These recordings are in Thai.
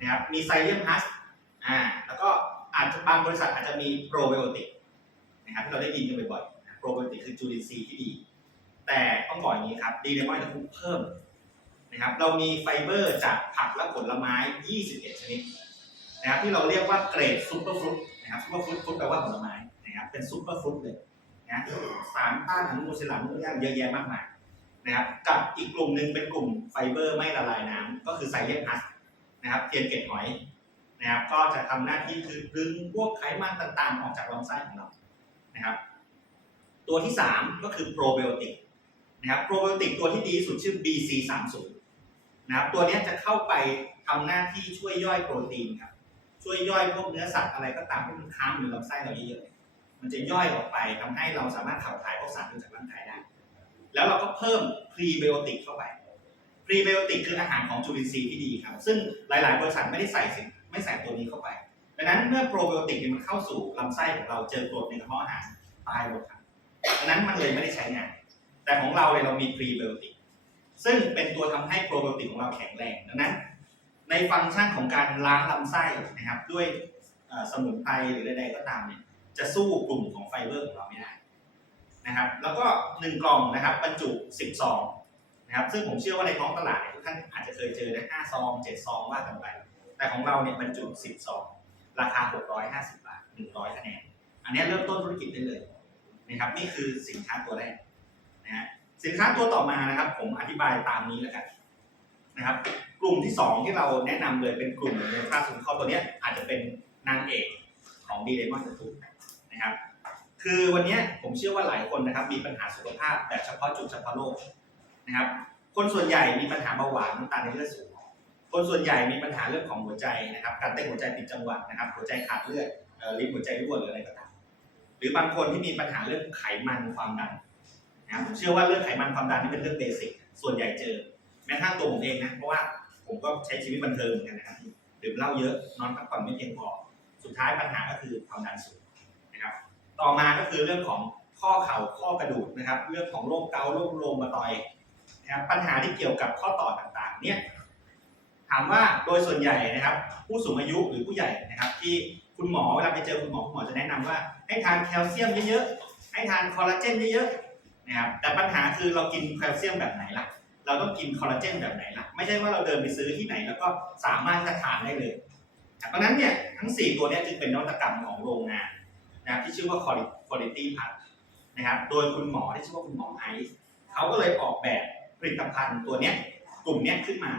นะครับมีไซเลียมฮัสอ่าแล้วก็อาจจะบางบริษัทอาจจะมีโปรไบโอติกนะครับที่เราได้ยินกันบ่อยๆโปรไบโอติกคือจุลินทรีย์ที่ดี แต่ต้องบอกอย่างนี้ครับดีเลมอนจะเพิ่มนะครับเรามีไฟเบอร์จากผักและผลไม้ 21 ชนิดนะครับที่เราเรียกว่าเกรดซูเปอร์ฟรุตนะครับซูเปอร์ฟรุตฟรุตแปลว่าผลไม้นะครับเป็นซูเปอร์ฟรุตเลยนะสารต้านอนุมูลอิสระนู่นนี่เยอะแยะมากมายนะครับกับอีกกลุ่มหนึ่งเป็นกลุ่มไฟเบอร์ไม่ละลายน้ำก็คือไซเลนพัส นะครับเทียนเกล็ดหอยนะครับก็จะทำหน้าที่คือดึงพวกไขมันต่างๆ ออกจากลำไส้ของเรานะครับ ตัวที่ 3 ก็คือโปรไบโอติกนะครับโปรไบโอติกตัวที่ดีที่สุดชื่อ BC30 นะครับตัวนี้จะเข้าไปทำหน้าที่ช่วยย่อยโปรตีนครับช่วยย่อยพวกเนื้อสัตว์อะไรก็ตามที่มันค้างอยู่ในลำไส้เราเยอะๆมันจะย่อยออกไปทำให้เราสามารถขับถ่ายพวกสารออกจากร่างกายได้ แล้วเราก็เพิ่มพรีไบโอติกเข้าไป รีไบโอติกคืออาหารของจุลินทรีย์ที่ดีครับ ซึ่งหลาย ๆ บริษัทไม่ได้ใส่สิ่งไม่ใส่ตัวนี้เข้าไป ดังนั้นเมื่อโปรไบโอติกมันเข้าสู่ลำไส้ของเราเจอกรดในกระเพาะอาหารตายหมดครับดังนั้นมันเลยไม่ได้ใช้งาน แต่ของเราเนี่ยเรามีพรีไบโอติกซึ่งเป็นตัวทำให้โปรไบโอติกของเราแข็งแรงดังนั้นในฟังก์ชันของการล้างลำไส้นะครับ ด้วยสมุนไพรหรือใดๆก็ตามเนี่ยจะสู้กลุ่มของไฟเบอร์ของเราไม่ได้นะครับ แล้วก็หนึ่งกล่องนะครับบรรจุ10ซอง นะครับซึ่งผมเชื่อว่าในท้องตลาดเนี่ยทุกท่านอาจจะเคยเจอนะ5ซอง7ซองว่ากันไป แต่ของเราเนี่ยบรรจุ10ซองราคา 650 บาท 100 คะแนน อันนี้เริ่มต้นธุรกิจได้เลยนะครับนี่คือสินค้าตัวแรกนะฮะสินค้าตัวต่อมานะครับ ผมอธิบายตามนี้แล้วกันนะครับ กลุ่มที่ 2 ที่เราแนะนำเลยเป็นกลุ่มในค่าสุนทรตัวเนี้ยอาจจะเป็นนางเอกของดีเ m มอนทูนะครับ คือวันนี้ผมเชื่อว่าหลายคนนะครับ มีปัญหาสุขภาพแบบเฉพาะจุดเฉพาะโรค นะครับ คนส่วนใหญ่มีปัญหาเบาหวานน้ำตาลในเลือดสูง คนส่วนใหญ่มีปัญหาเรื่องของหัวใจนะครับ การเต้นหัวใจผิดจังหวะนะครับ หัวใจขาดเลือดเอ่อลิ้นหัวใจรั่วหรืออะไรก็ตาม หรือบางคนที่มีปัญหาเรื่องไขมันความดันนะครับผมเชื่อว่าเรื่องไขมันความดันนี่เป็นเรื่องเบสิก ส่วนใหญ่เจอ แม้กระทั่งตัวผมเองนะ เพราะว่าผมก็ใช้ชีวิตบันเทิงเหมือนกันนะครับดื่มเหล้าเยอะ นอนพักผ่อนไม่เพียงพอ สุดท้ายปัญหาก็คือความดันสูงนะครับ ต่อมาก็คือเรื่องของข้อเข่าข้อกระดูกนะครับ เรื่องของโรคเกาต์โรคโรมาตอย นะครับปัญหาที่เกี่ยวกับข้อต่อต่างๆเนี่ยถามว่าโดยส่วนใหญ่นะครับ ผู้สูงอายุหรือผู้ใหญ่นะครับ ที่คุณหมอเวลาไปเจอคุณหมอคุณหมอจะแนะนำว่า ให้ทานแคลเซียมเยอะๆให้ทานคอลลาเจนเยอะๆนะครับแต่ปัญหาคือเรากินแคลเซียมแบบไหนล่ะ เราต้องกินคอลลาเจนแบบไหนล่ะ ไม่ใช่ว่าเราเดินไปซื้อที่ไหน แล้วก็สามารถจะทานได้เลยเพราะนั้นเนี่ยทั้ง 4 ตัวนี้จึงเป็นนวัตกรรมของโรงงานนะครับที่ชื่อว่า Quality Part นะครับโดยคุณหมอที่ชื่อว่าคุณหมอไอซ์เขาก็เลยออกแบบ ผลิตภัณฑ์ตัวเนี้ยกลุ่มเนี้ยขึ้นมา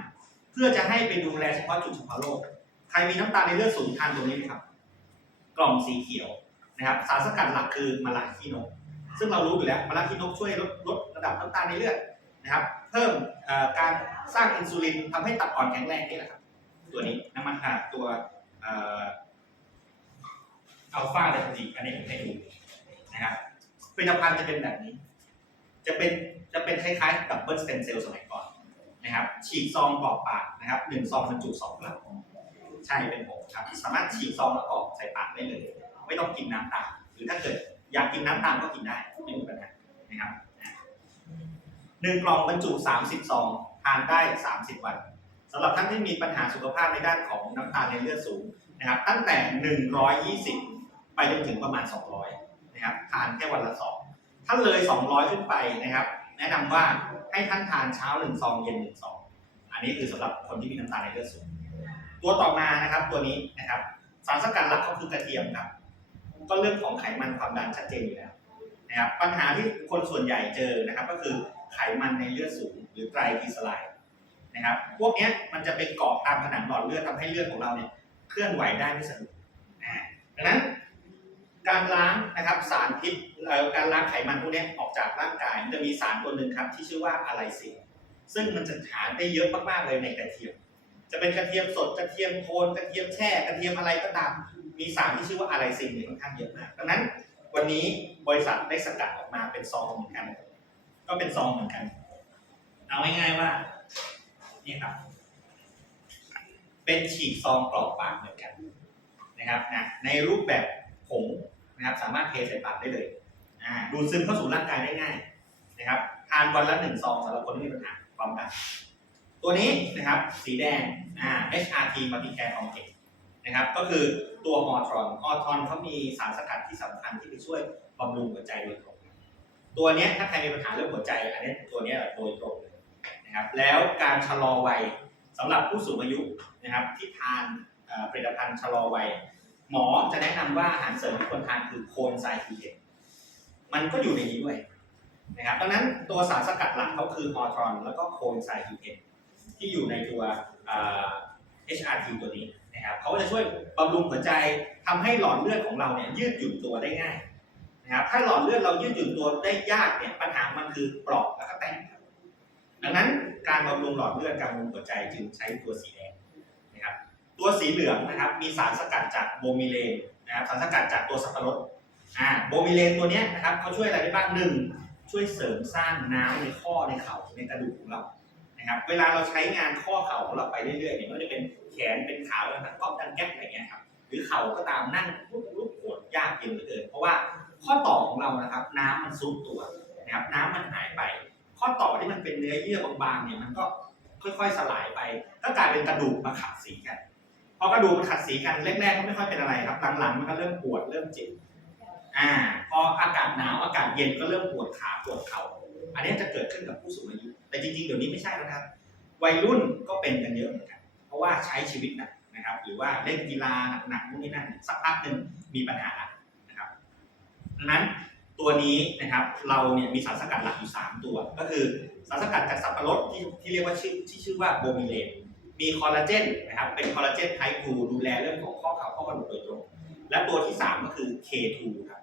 เพื่อจะให้ไปดูแลเฉพาะจุดเฉพาะโรคใครมีน้ำตาลในเลือดสูงทานตัวนี้ไหมครับ กล่องสีเขียวนะครับ สารสกัดหลักคือมะระขี้นก ซึ่งเรารู้อยู่แล้วมะระขี้นกช่วยลดลดระดับน้ำตาลในเลือดนะครับ เพิ่มการสร้างอินซูลินทำให้ตับอ่อนแข็งแรงนี่แหละครับ ตัวนี้น้ำมันอ่าตัวอัลฟาเดนจิอันนี้ผมให้ดูนะครับผลิตภัณฑ์จะเป็นแบบนี้ จะเป็นจะเป็นคล้ายๆกับเบิร์สเต็มเซลล์สมัยก่อนนะครับ ฉีกซองกรอกปากนะครับหนึ่งซองบรรจุสองกลับใช่เป็นผมครับ สามารถฉีกซองแล้วกรอกใส่ปากได้เลย ไม่ต้องกินน้ำตามหรือถ้าเกิดอยากกินน้ำตามก็กินได้ไม่มีปัญหานะครับหนึ่งกล่องบรรจุ 30 ซองทานได้ 30 วันสำหรับท่านที่มีปัญหาสุขภาพในด้านของน้ำตาลในเลือดสูงนะครับ ตั้งแต่ 120 ไปจนถึงประมาณ 200 นะครับ ทานแค่วันละสอง ถ้าเลย 200 ขึ้นไปนะครับ แนะนำว่าให้ท่านทานเช้าหนึ่งซองเย็นหนึ่งซอง อันนี้คือสำหรับคนที่มีน้ำตาลในเลือดสูง ตัวต่อมานะครับตัวนี้นะครับสารสกัดหลักก็คือกระเทียมครับ ก็เรื่องของไขมันความดันชัดเจนอยู่แล้วนะครับปัญหาที่คนส่วนใหญ่เจอนะครับ ก็คือไขมันในเลือดสูง หรือไตรกลีเซอไรด์นะครับ พวกนี้มันจะไปเกาะตามผนังหลอดเลือดทำให้เลือดของเราเนี่ยเคลื่อนไหวได้ไม่สะดวกนะดังนั้น การล้างนะครับสารพิษการล้างไขมันพวกนี้ออกจากร่างกายมันจะมีสารตัวหนึ่งครับที่ชื่อว่าอะไลซินซึ่งมันจะหาได้เยอะมากๆเลยในกระเทียม จะเป็นกระเทียมสดกระเทียมโทนกระเทียมแช่กระเทียมอะไรก็ตาม มีสารที่ชื่อว่าอะไลซินเนี่ยค่อนข้างเยอะมากดังนั้นวันนี้บริษัทได้สกัดออกมาเป็นซองเหมือนกัน ก็เป็นซองเหมือนกัน เอาง่ายๆว่านี่ครับ เป็นฉีกซองกรอกปากเหมือนกันนะครับนะในรูปแบบ ผงนะครับสามารถเทใส่ปากได้เลยดูดซึมเข้าสู่ร่างกายได้ง่ายนะครับทานวันละหนึ่งซองสำหรับคนที่มีปัญหาความดันตัวนี้นะครับสีแดง HRT Multicare Complex นะครับก็คือตัวฮอทรอนฮอทรอนเขามีสารสกัดที่สำคัญที่ไปช่วยบำรุงหัวใจโดยตรงตัวนี้ถ้าใครมีปัญหาเรื่องหัวใจอันนี้ตัวนี้โดยตรงเลยนะครับแล้วการชะลอวัยสำหรับผู้สูงอายุนะครับที่ทานผลิตภัณฑ์ชะลอวัย หมอจะแนะนำว่าอาหารเสริมที่ควรทานคือโคนไซคีเทนมันก็อยู่ในนี้ด้วยนะครับดังนั้นตัวสารสกัดหลักเขาคือฮอทรอนแล้วก็โคนไซคีเทนที่อยู่ในตัว HRT ตัวนี้นะครับเขาจะช่วยบำรุงหัวใจทำให้หลอดเลือดของเราเนี่ยยืดหยุ่นตัวได้ง่ายนะครับถ้าหลอดเลือดเรายืดหยุ่นตัวได้ยากเนี่ยปัญหามันคือเปราะแล้วก็แตกดังนั้นการบำรุงหลอดเลือดการบำรุงหัวใจจึงใช้ตัวสีแดง ตัวสีเหลืองนะครับ มีสารสกัดจากโบมิเลนนะครับสารสกัดจากตัวสับปะรดอ่าโบมิเลนตัวเนี้ยนะครับเขาช่วยอะไรได้บ้างหนึ่งช่วยเสริมสร้างน้ำในข้อในเข่าในกระดูกของเรานะครับ เวลาเราใช้งานข้อเข่าของเราไปเรื่อยๆเนี่ยไม่ว่าจะเป็นแขนเป็นขาแล้วก็ก๊อบดันแก๊ปอะไรเงี้ยครับหรือเข่าก็ตามนั่งลุกลุกปวดยากเย็นเหลือเกินเพราะว่าข้อต่อของเรานะครับ น้ำมันซุบตัวนะครับ น้ำมันหายไป ข้อต่อที่มันเป็นเนื้อเยื่อบางๆเนี่ยมันก็ค่อยๆสลายไปก็กลายเป็นกระดูกมาขัดสีกัน พอกระดูกมันขัดสีกันแรกๆก็ไม่ค่อยเป็นอะไรครับ หลังๆมันก็เริ่มปวดเริ่มเจ็บอ่า พออากาศหนาวอากาศเย็นก็เริ่มปวดขาปวดเข่าอันนี้จะเกิดขึ้นกับผู้สูงอายุ แต่จริงๆเดี๋ยวนี้ไม่ใช่แล้วครับ วัยรุ่นก็เป็นกันเยอะเหมือนกัน เพราะว่าใช้ชีวิตหนักนะครับ หรือว่าเล่นกีฬาหนักๆนู่นนี่นั่นสักพักหนึ่งมีปัญหาละนะครับดังนั้นตัวนี้นะครับเราเนี่ยมีสารสกัดหลักอยู่ 3 ตัว ก็คือสารสกัดจากสับปะรดที่ที่เรียกว่าชื่อที่ชื่อว่าโบมิเลน มีคอลลาเจนนะครับเป็นคอลลาเจนไทป์2ดูแลเรื่องของข้อเข่าข้อกระดูกโดยตรงและตัวที่ 3 ก็คือ K2 ครับ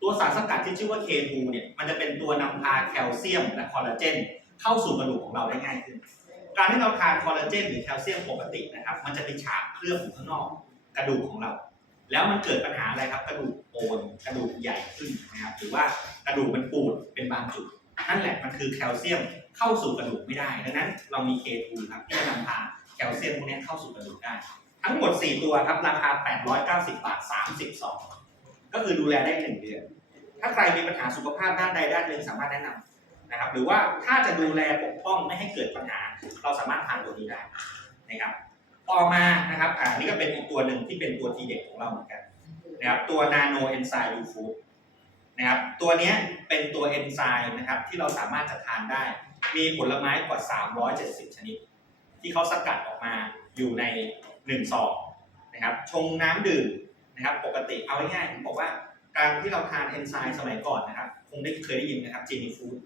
ตัวสารสกัดที่ชื่อว่า K2 เนี่ยมันจะเป็นตัวนำพาแคลเซียมและคอลลาเจนเข้าสู่กระดูกของเราได้ง่ายขึ้น การที่เราทานคอลลาเจนหรือแคลเซียมปกตินะครับมันจะไปฉาบเคลือบอยู่ข้างนอกกระดูกของเรา แล้วมันเกิดปัญหาอะไรครับ กระดูกโอนกระดูกใหญ่ขึ้นนะครับหรือว่ากระดูกมันปูดเป็นบางจุดนั่นแหละมันคือแคลเซียมเข้าสู่กระดูกไม่ได้ดังนั้นเรามี K2 ครับที่จะนำพา ลเซียมพวกนี้เข้าสู่กระดูกได้ ทั้งหมด 4 ตัวครับ ราคา 890 บาท30ซองก็คือดูแลได้ 1 เดือน ถ้าใครมีปัญหาสุขภาพด้านใดด้านหนึ่งสามารถแนะนำนะครับ หรือว่าถ้าจะดูแลปกป้องไม่ให้เกิดปัญหา เราสามารถทานตัวนี้ได้นะครับ ต่อมานะครับอ่านี่ก็เป็นอีกตัวหนึ่งที่เป็นตัวทีเด็ดของเราเหมือนกันนะครับ ตัวนาโนเอนไซม์ดูฟูดนะครับ ตัวนี้เป็นตัวเอนไซม์นะครับที่เราสามารถจะทานได้ มีผลไม้กว่า 370 ชนิด ที่เขาสกัดออกมาอยู่ใน1ซองนะครับชงน้ำดื่มนะครับ ปกติเอาง่ายๆผมบอกว่าการที่เราทานเอนไซม์สมัยก่อนนะครับ คงได้เคยได้ยินนะครับเจนี่ฟู้ด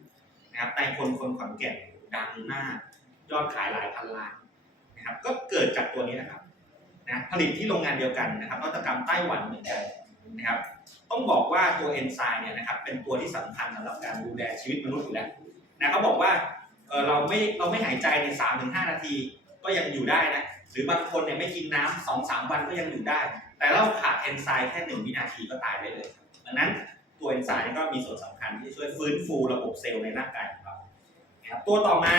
นะครับในคนคนขอนแก่นดังมาก ยอดขายหลายพันล้านนะครับ ก็เกิดจากตัวนี้นะครับนะผลิตที่โรงงานเดียวกันนะครับนวัตกรรมไต้หวันเหมือนกันนะครับ ต้องบอกว่าตัวเอนไซม์เนี่ยนะครับเป็นตัวที่สำคัญสำหรับการดูแลชีวิตมนุษย์อยู่แล้วนะเขาบอกว่า เออเราไม่เราไม่หายใจในสามถึงห้านาทีก็ยังอยู่ได้นะหรือบางคนเนี่ยไม่กินน้ำสองสามวันก็ยังอยู่ได้ แต่เราขาดเอนไซม์แค่หนึ่งวินาทีก็ตายได้เลยดังนั้นตัวเอนไซม์ก็มีส่วนสำคัญที่ช่วยฟื้นฟูระบบเซลล์ในร่างกายของเรานะครับตัวต่อมา